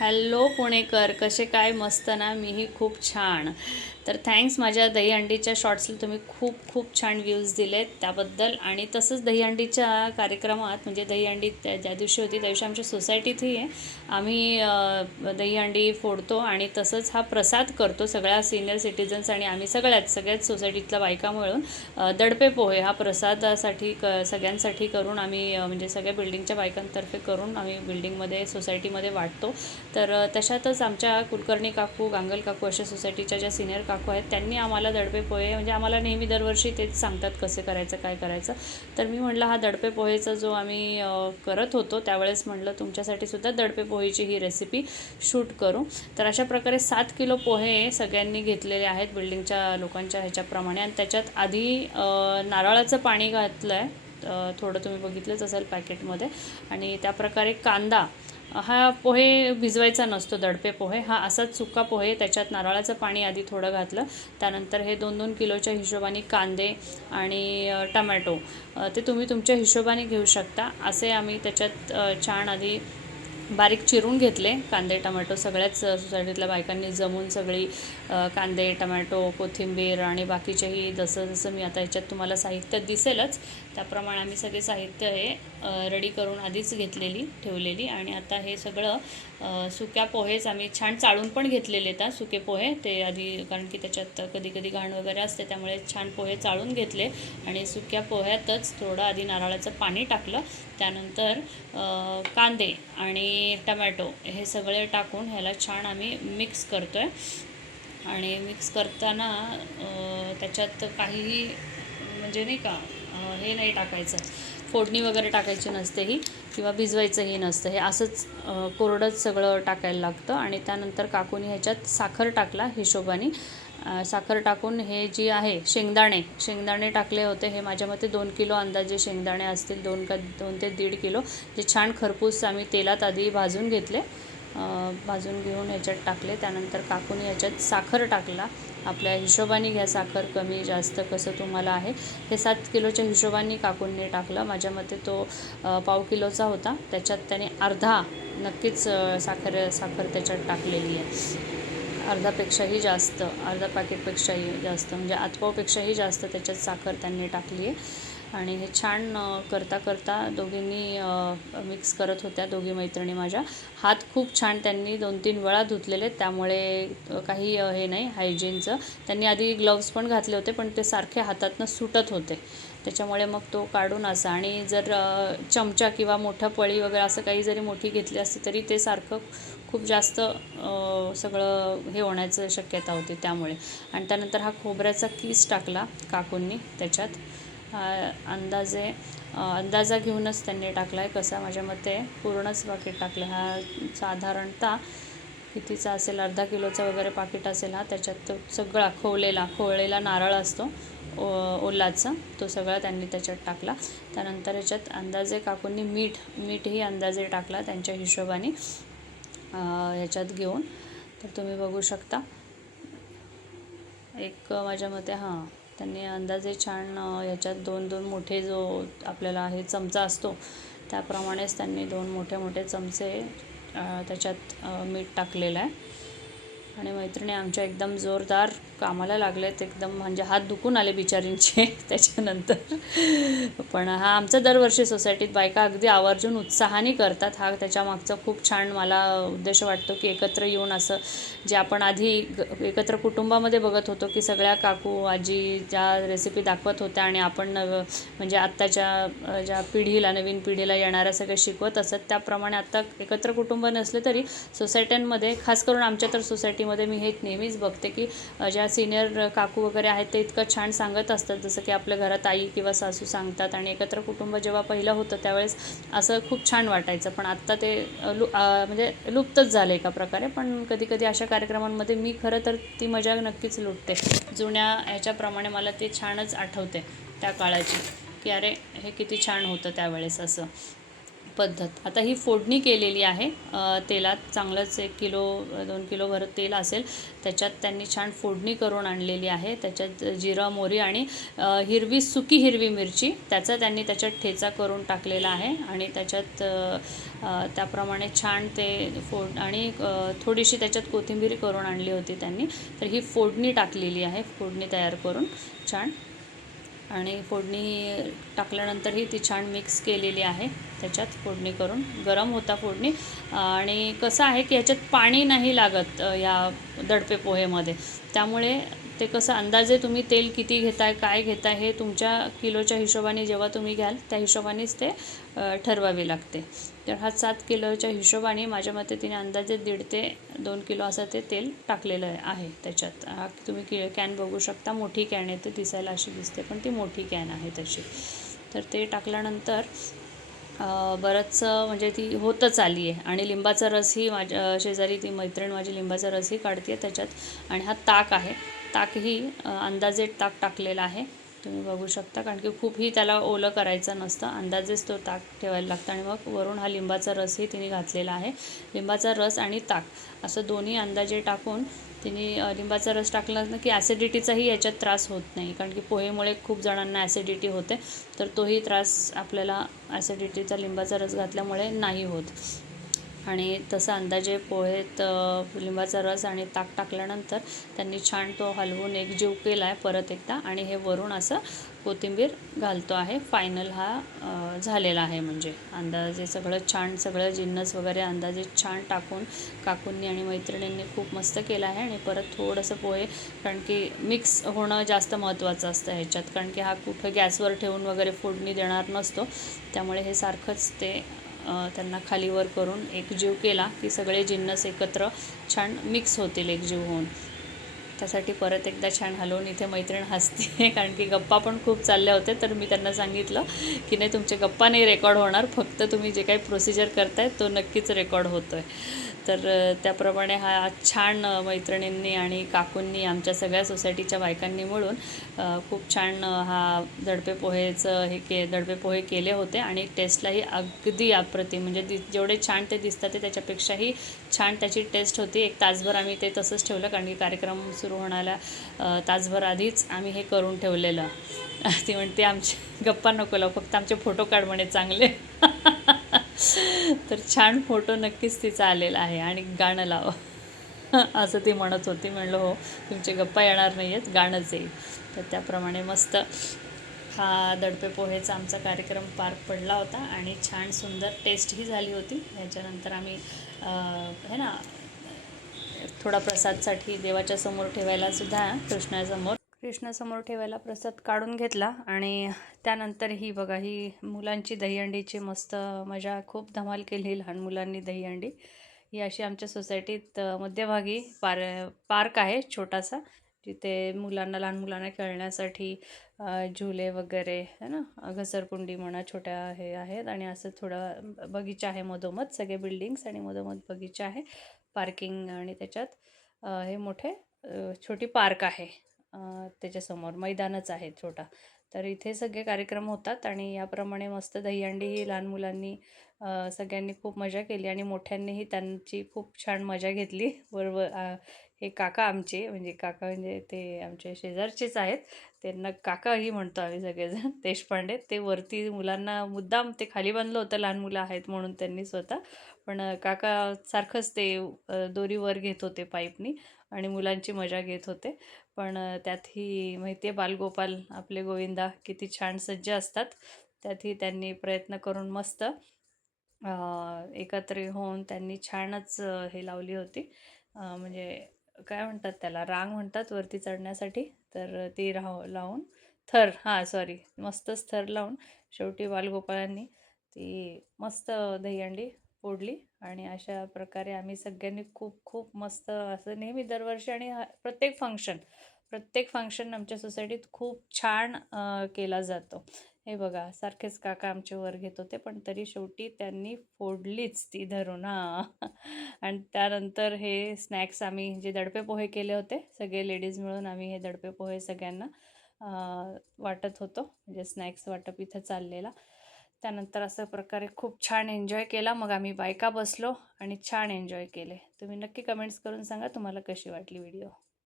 Hello पुणेकर कसे काय? मस्त ना मीही खूप छान. तर थँक्स माझ्या दहीहंडीच्या शॉर्ट्सला तुम्ही खूप खूप छान व्ह्यूज दिलेत त्याबद्दल. आणि तसंच दहीहंडीच्या कार्यक्रमात म्हणजे दहीहंडी त्या ज्या दिवशी होती त्या दिवशी आमच्या सोसायटीतही आहे. आम्ही दहीहंडी फोडतो आणि तसंच हा प्रसाद करतो सगळ्या सिनियर सिटीजन्स आणि आम्ही सगळ्याच सगळ्याच सोसायटीतल्या बायका मिळून. दडपे पोहे हा प्रसादासाठी क सगळ्यांसाठी करून आम्ही म्हणजे सगळ्या बिल्डिंगच्या बायकांतर्फे करून आम्ही बिल्डिंगमध्ये सोसायटीमध्ये वाटतो. तर तशातच आमच्या कुलकर्णी काकू गांगल काकू अशा सोसायटीच्या ज्या सिनियर काकू आहेत त्यांनी आम्हाला दडपे पोहे म्हणजे आम्हाला नेहमी दरवर्षी तेच सांगतात कसे करायचं काय करायचं. तर मी म्हटलं हा दडपे पोहेचा जो आम्ही करत होतो त्यावेळेस म्हटलं तुमच्यासाठी सुद्धा दडपे पोहेची ही रेसिपी शूट करू. तर अशा प्रकारे सात किलो पोहे सगळ्यांनी घेतलेले आहेत बिल्डिंगच्या लोकांच्या ह्याच्याप्रमाणे. आणि त्याच्यात आधी नारळाचं पाणी घातलं आहे थोडं तुम्ही बघितलंच असेल पॅकेटमध्ये आणि त्या प्रकारे कांदा हा पोहे भिजवायचा नसतो दडपे पोहे. हा असाच सुका पोहे त्याच्यात नारळाचं पाणी आधी थोडं घातलं. त्यानंतर हे दोन दोन किलोच्या हिशोबाने कांदे आणि टमॅटो ते तुम्ही तुमच्या हिशोबाने घेऊ शकता. असे आम्ही त्याच्यात छान आधी बारीक चिरून घेतले कांदे टमॅटो सगळ्याच सोसायटीतल्या बायकांनी जमून सगळी कांदे टमॅटो कोथिंबीर आणि बाकीचेही जसं जसं मी आता याच्यात तुम्हाला साहित्य दिसेलच त्याप्रमाणे आम्ही सगळे साहित्य हे रेडी करून आधीच घेतलेली ठेवलेली. आणि आता हे सगळं सुक्या पोहेच आम्ही छान चाळून पण घेतलेले आहेत सुके पोहे. ते आधी कारण की त्याच्यात कधी कधी घाण वगैरे असते त्यामुळे छान पोहे चाळून घेतले. आणि सुक्या पोह्यातच थोडं आधी नारळाचं पाणी टाकलं. त्यानंतर कांदे आणि टमॅटो हे सगळे टाकून ह्याला छान आम्ही मिक्स करतो आहे आणि मिक्स करताना त्याच्यात काहीही म्हणजे नाही का हे नाही टाकायचं. फोडणी वगैरे टाकायची नसते ही किंवा भिजवायचंही नसतं. हे असंच कोरडंच सगळं टाकायला लागतं आणि त्यानंतर काकून ह्याच्यात साखर टाकला हिशोबाने. साखर टाकून हे जी आहे शेंगदाणे शेंगदाणे टाकले होते. हे माझ्या मते दोन किलो अंदाजे शेंगदाणे असतील दोन का दोन ते दीड किलो. जे छान खरपूस आम्ही तेलात आधी भाजून घेतले. भाजून घेऊन ह्याच्यात टाकले. त्यानंतर काकून ह्याच्यात साखर टाकला. आपल्या हिशोबाने घ्या साखर कमी जास्त कसं तुम्हाला आहे. हे सात किलोच्या हिशोबाने काकूंनी टाकलं. माझ्या मते तो पाव किलोचा होता. त्याच्यात त्याने अर्धा नक्कीच साखर साखर त्याच्यात टाकलेली आहे. अर्धापेक्षाही जास्त अर्धा पॅकेटपेक्षाही जास्त म्हणजे आतपावपेक्षाही जास्त त्याच्यात साखर त्यांनी टाकली आहे. आणि हे छान करता करता दोघींनी मिक्स करत होत्या दोघी मैत्रिणी माझ्या. हात खूप छान त्यांनी दोन तीन वेळा धुतलेले त्यामुळे काही हे नाही हायजीनचं त्यांनी आधी ग्लव्स पण घातले होते पण ते सारखे हातातनं सुटत होते. त्याच्यामुळे मग तो काढून असा आणि जर चमचा किंवा मोठं पळी वगैरे असं काही जरी मोठी घेतली असती तरी ते सारखं खूप जास्त सगळं हे होण्याचं शक्यता होती त्यामुळे. आणि त्यानंतर हा खोबऱ्याचा कीस टाकला काकूंनी त्याच्यात. हा अंदाजे अंदाजा घेऊनच त्यांनी टाकला आहे कसा माझ्या मते पूर्णच पाकीट टाकलं. हा साधारणतः कितीचा असेल अर्धा किलोचा वगैरे पाकिट असेल हा त्याच्यात तो सगळा खोवलेला खोवलेला नारळ असतो ओ ओलाचा तो सगळा त्यांनी त्याच्यात टाकला. त्यानंतर याच्यात अंदाजे काकूंनी मीठ मीठही अंदाजे टाकला त्यांच्या हिशोबाने ह्याच्यात घेऊन. तर तुम्ही बघू शकता. एक माझ्या मते हां त्यांनी अंदाजे छान याच्यात दोन दोन मोठे जो आपल्याला हे चमचा असतो त्याप्रमाणेच त्यांनी दोन मोठे मोठे चमचे त्याच्यात मीठ टाकलेलं आहे. आणि मैत्रिणी आमच्या एकदम जोरदार कामाला लागलेत एकदम म्हणजे हात दुखून आले बिचारींचे त्याच्यानंतर. पण हा आमचा दरवर्षी सोसायटीत बायका अगदी आवर्जून उत्साहाने करतात. हा त्याच्यामागचा खूप छान मला उद्देश वाटतो की एकत्र येऊन असं जे आपण आधी एकत्र कुटुंबामध्ये बघत होतो की सगळ्या काकू आजी ज्या रेसिपी दाखवत होत्या आणि आपण नव म्हणजे आत्ताच्या ज्या पिढीला नवीन पिढीला येणाऱ्या सगळ्या शिकवत असत त्याप्रमाणे आत्ता एकत्र कुटुंब नसले तरी सोसायट्यांमध्ये खास करून आमच्या तर सोसायटीमध्ये मी हे नेहमीच बघते की ज्या सिनियर काकू वगैरे आहेत ते इतकं छान सांगत असतात जसं की आपल्या घरात आई किंवा सासू सांगतात आणि एकत्र कुटुंब जेव्हा पहिलं होतं त्यावेळेस असं खूप छान वाटायचं. पण आत्ता ते लु म्हणजे लुप्तच झालं एका प्रकारे. पण कधी कधी अशा कार्यक्रमांमध्ये मी खरं तर ती मजा नक्कीच लुटते. जुन्या ह्याच्याप्रमाणे मला ते छानच आठवते त्या काळाची. की अरे हे किती छान होतं त्यावेळेस असं. पद्धत. आता ही फोडणी केलेली आहे तेलात चांगलंच एक किलो दोन किलो भर तेल असेल त्याच्यात त्यांनी छान फोडणी करून आणलेली आहे. त्याच्यात जिरा मोहरी आणि हिरवी सुकी हिरवी मिरची त्याचा त्यांनी त्याच्यात ठेचा करून टाकलेला आहे आणि त्याच्यात त्याप्रमाणे छान ते फोड आणि थोडीशी त्याच्यात कोथिंबीर करून आणली होती त्यांनी. तर ही फोडणी टाकलेली आहे फोडणी तयार करून छान. आणि फोडणी टाकल्यानंतरही ती छान मिक्स केलेली आहे. त्याच्यात फोडणी करून गरम होता फोडणी. आणि कसं आहे की याच्यात पाणी नाही लागत या दडपे पोहेमध्ये. त्यामुळे ते कसं अंदाजे तुम्ही तेल किती घेताय काय घेताय हे तुमच्या किलोच्या हिशोबाने जेव्हा तुम्ही घ्याल त्या हिशोबानेच ते ठरवावे लागते. तर हा सात किलोच्या हिशोबाने माझ्या मते तिने अंदाजे दीड ते दोन किलो असं ते तेल टाकलेलं आहे त्याच्यात. हा तुम्ही कि कॅन बघू शकता मोठी कॅन आहे ते दिसायला अशी दिसते पण ती मोठी कॅन आहे तशी. तर ते टाकल्यानंतर बरंचसं म्हणजे ती होतच आली आहे. आणि लिंबाचा रसही माझ्या शेजारी ती मैत्रीण माझी लिंबाचा रसही काढते त्याच्यात. आणि हा ताक आहे. ताकही अंदाजे ताक टाकलेला आहे. तुम्ही बघू शकता. कारण की खूपही त्याला ओलं करायचं नसतं. अंदाजेच तो ताक ठेवायला लागतं. आणि मग वरून हा लिंबाचा रसही तिने घातलेला आहे. लिंबाचा रस आणि ताक. असं दोन्ही अंदाजे टाकून तिने लिंबाचा रस टाकला ना की ॲसिडिटीचाही याच्यात त्रास होत नाही. कारण की पोहेमुळे खूप जणांना ॲसिडिटी होते. तर तोही त्रास आपल्याला ॲसिडिटीचा लिंबाचा रस घातल्यामुळे नाही होत. आणि तसं अंदाजे पोहेत लिंबाचा रस आणि ताक टाकल्यानंतर त्यांनी छान तो हलवून एकजीव केला आहे परत एकदा. आणि हे वरून असं कोथिंबीर घालतो आहे. फायनल हा झालेला आहे म्हणजे. अंदाजे सगळं छान सगळं जिन्नस वगैरे अंदाजे छान टाकून काकूंनी आणि मैत्रिणींनी खूप मस्त केलं आहे. आणि परत थोडंसं पोहे कारण की मिक्स होणं जास्त महत्त्वाचं असतं ह्याच्यात. कारण की हा कुठं गॅसवर ठेवून वगैरे फोडणी देणार नसतो. त्यामुळे हे सारखंच ते त्यांना खालीवर करून एकजीव केला की सगळे जिन्नस एकत्र छान मिक्स होतील एकजीव होऊन. त्यासाठी परत एकदा छान हलवून इथे मैत्रीण हसते कारण की गप्पा पण खूप चालल्या होत्या. तर मी त्यांना सांगितलं की नाही तुमचे गप्पा नाही रेकॉर्ड होणार. फक्त तुम्ही जे काही प्रोसिजर करताय तो नक्कीच रेकॉर्ड होतो आहे तर त्याप्रमाणे हा छान मैत्रिणींनी आणि काकूंनी आमच्या सगळ्या सोसायटीच्या बायकांनी मिळून खूप छान हा दडपे पोहेचं हे के दडपे पोहे केले होते आणि टेस्टलाही अगदी अप्रतिम. म्हणजे दि जेवढे छान ते दिसतात ते त्याच्यापेक्षाही छान त्याची टेस्ट होती. एक तासभर आम्ही ते तसंच ठेवलं कारण की कार्यक्रम सुरू होण्याला तासभर आधीच आम्ही हे करून ठेवलेलं. ती म्हणते आमच्या गप्पा नको लावू फक्त आमचे फोटो काढ म्हणे चांगले. तर छान फोटो नक्कीच तिचा आलेला आहे आणि गाणं लावं. असं ती म्हणत होती. म्हणलं हो तुमचे गप्पा येणार नाही आहेत गाणंच येईल तर त्याप्रमाणे मस्त हा दडपे पोहेचा आमचा कार्यक्रम पार पडला होता आणि छान सुंदर टेस्टही झाली होती. ह्याच्यानंतर आम्ही है हे ना थोडा प्रसादसाठी देवाच्या समोर ठेवायला सुद्धा कृष्णासमोर कृष्णासमोर ठेवायला प्रसाद काढून घेतला आणि त्यानंतर ही बघा ही मुलांची दहीहंडीची मस्त मजा खूप धमाल केली लहान मुलांनी दहीहंडी. ही अशी आमच्या सोसायटीत मध्यभागी पार पार्क आहे छोटासा जिथे मुलांना लहान मुलांना खेळण्यासाठी झुले वगैरे है ना घसरकुंडी म्हणा छोट्या हे आहेत आणि असं थोडं बगीचा आहे मधोमध सगळे बिल्डिंग्स आणि मधोमध बगीचा आहे पार्किंग आणि त्याच्यात हे मोठे छोटी पार्क आहे. त्याच्यासमोर मैदानच आहे छोटा. तर इथे सगळे कार्यक्रम होतात आणि याप्रमाणे मस्त दहीहंडी ही लहान मुलांनी सगळ्यांनी खूप मजा केली आणि मोठ्यांनीही त्यांची खूप छान मजा घेतली. बरोबर हे काका आमचे म्हणजे काका म्हणजे ते आमचे शेजारचेच आहेत. त्यांना काकाही म्हणतो आम्ही सगळेजण देशपांडे. ते वरती मुलांना मुद्दाम ते खाली बांधलं होतं लहान मुलं आहेत म्हणून त्यांनी स्वतः. पण काका सारखंच ते दोरीवर घेत होते पाईपनी आणि मुलांची मजा घेत होते. पण त्यातही माहिती आहे बालगोपाल आपले गोविंदा किती छान सज्ज असतात. त्यातही त्यांनी प्रयत्न करून मस्त एकत्र होऊन त्यांनी छानच हे लावली होती. म्हणजे काय म्हणतात त्याला रांग म्हणतात वरती चढण्यासाठी तर ती राह लावून थर हां सॉरी मस्तच थर लावून शेवटी बालगोपाळांनी ती मस्त दहीहंडी फोडली आणि अशा प्रकारे आम्ही सगळ्यांनी खूप खूप मस्त असं नेहमी दरवर्षी आणि प्रत्येक फंक्शन प्रत्येक फंक्शन आमच्या सोसायटीत खूप छान केला जातो. हे बघा सारखेच काका आमचे वर घेत होते पण तरी शेवटी त्यांनी फोडलीच ती धरून हां. आणि त्यानंतर हे स्नॅक्स आम्ही जे दडपे पोहे केले होते सगळे लेडीज मिळून आम्ही हे दडपे पोहे सगळ्यांना वाटत होतो. म्हणजे स्नॅक्स वाटप इथं चाललेला. त्यानंतर असं प्रकारे खूप छान एन्जॉय केला. मग आम्ही बायका बसलो आणि छान एन्जॉय केले. तुम्ही नक्की कमेंट्स करून सांगा तुम्हाला कशी वाटली व्हिडिओ